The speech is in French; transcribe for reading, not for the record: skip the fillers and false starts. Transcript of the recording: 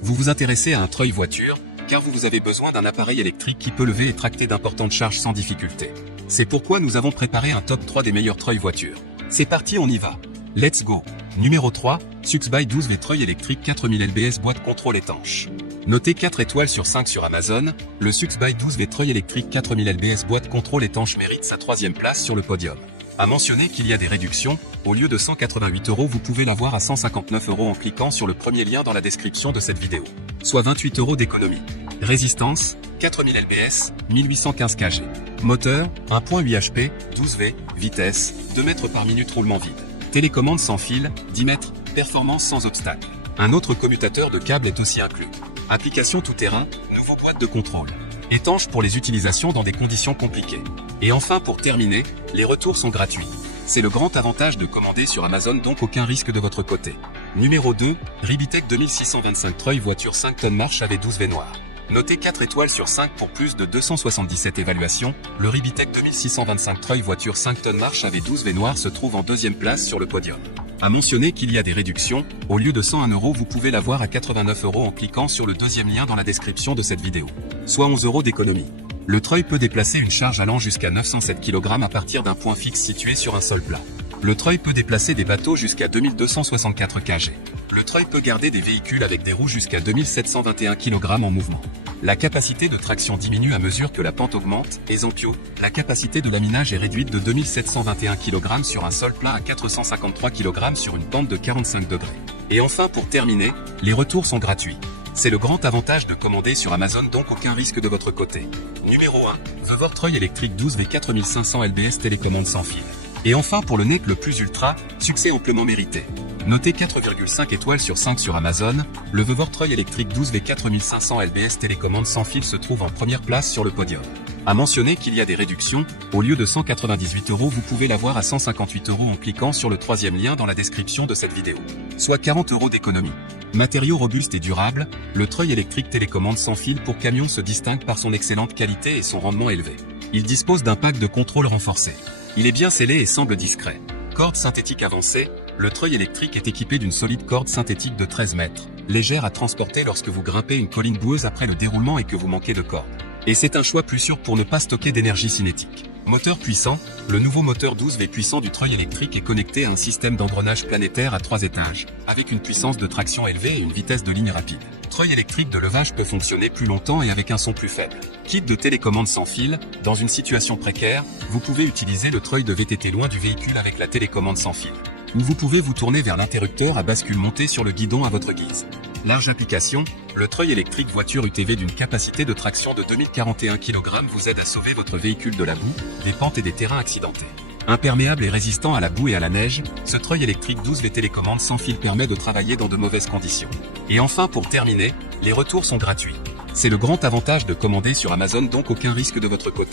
Vous vous intéressez à un treuil voiture, car vous avez besoin d'un appareil électrique qui peut lever et tracter d'importantes charges sans difficulté. C'est pourquoi nous avons préparé un top 3 des meilleurs treuils voitures. C'est parti, on y va. Let's go. Numéro 3, Suxby 12V treuil électrique 4000 lbs boîte contrôle étanche. Noté 4 étoiles sur 5 sur Amazon, le Suxby 12V treuil électrique 4000 lbs boîte contrôle étanche mérite sa 3e place sur le podium. À mentionner qu'il y a des réductions, au lieu de 188 €, vous pouvez l'avoir à 159 € en cliquant sur le premier lien dans la description de cette vidéo. Soit 28 € d'économie. Résistance, 4000 lbs, 1815 kg. Moteur, 1.8 HP, 12V, vitesse, 2 mètres par minute roulement vide. Télécommande sans fil, 10 mètres, performance sans obstacle. Un autre commutateur de câble est aussi inclus. Application tout-terrain, nouveau boîte de contrôle. Étanche pour les utilisations dans des conditions compliquées. Et enfin pour terminer, les retours sont gratuits. C'est le grand avantage de commander sur Amazon, donc aucun risque de votre côté. Numéro 2, Ribitech 2625 treuil voiture 5 tonnes marche avec 12V noir. Noté 4 étoiles sur 5 pour plus de 277 évaluations, le Ribitech 2625 treuil voiture 5 tonnes marche avec 12V noir se trouve en 2e place sur le podium. À mentionner qu'il y a des réductions, au lieu de 101 €, vous pouvez l'avoir à 89 € en cliquant sur le 2e lien dans la description de cette vidéo. Soit 11 € d'économie. Le treuil peut déplacer une charge allant jusqu'à 907 kg à partir d'un point fixe situé sur un sol plat. Le treuil peut déplacer des bateaux jusqu'à 2264 kg. Le treuil peut garder des véhicules avec des roues jusqu'à 2721 kg en mouvement. La capacité de traction diminue à mesure que la pente augmente, et la capacité de laminage est réduite de 2721 kg sur un sol plat à 453 kg sur une pente de 45 degrés. Et enfin pour terminer, les retours sont gratuits. C'est le grand avantage de commander sur Amazon, donc aucun risque de votre côté. Numéro 1, Vevor treuil électrique 12V 4500 lbs télécommande sans fil. Et enfin pour le NEC le plus ultra, succès amplement mérité. Noté 4,5 étoiles sur 5 sur Amazon, le Vevor treuil électrique 12V 4500 lbs télécommande sans fil se trouve en première place sur le podium. À mentionner qu'il y a des réductions, au lieu de 198 €, vous pouvez l'avoir à 158 € en cliquant sur le 3e lien dans la description de cette vidéo. Soit 40 € d'économie. Matériaux robustes et durables, le treuil électrique télécommande sans fil pour camion se distingue par son excellente qualité et son rendement élevé. Il dispose d'un pack de contrôle renforcé. Il est bien scellé et semble discret. Corde synthétique avancée, le treuil électrique est équipé d'une solide corde synthétique de 13 mètres, légère à transporter lorsque vous grimpez une colline boueuse après le déroulement et que vous manquez de corde. Et c'est un choix plus sûr pour ne pas stocker d'énergie cinétique. Moteur puissant, le nouveau moteur 12V puissant du treuil électrique est connecté à un système d'engrenage planétaire à 3 étages, avec une puissance de traction élevée et une vitesse de ligne rapide. Treuil électrique de levage peut fonctionner plus longtemps et avec un son plus faible. Kit de télécommande sans fil, dans une situation précaire, vous pouvez utiliser le treuil de VTT loin du véhicule avec la télécommande sans fil. Ou vous pouvez vous tourner vers l'interrupteur à bascule monté sur le guidon à votre guise. Large application, le treuil électrique voiture UTV d'une capacité de traction de 2041 kg vous aide à sauver votre véhicule de la boue, des pentes et des terrains accidentés. Imperméable et résistant à la boue et à la neige, ce treuil électrique 12V télécommande sans fil permet de travailler dans de mauvaises conditions. Et enfin pour terminer, les retours sont gratuits. C'est le grand avantage de commander sur Amazon, donc aucun risque de votre côté.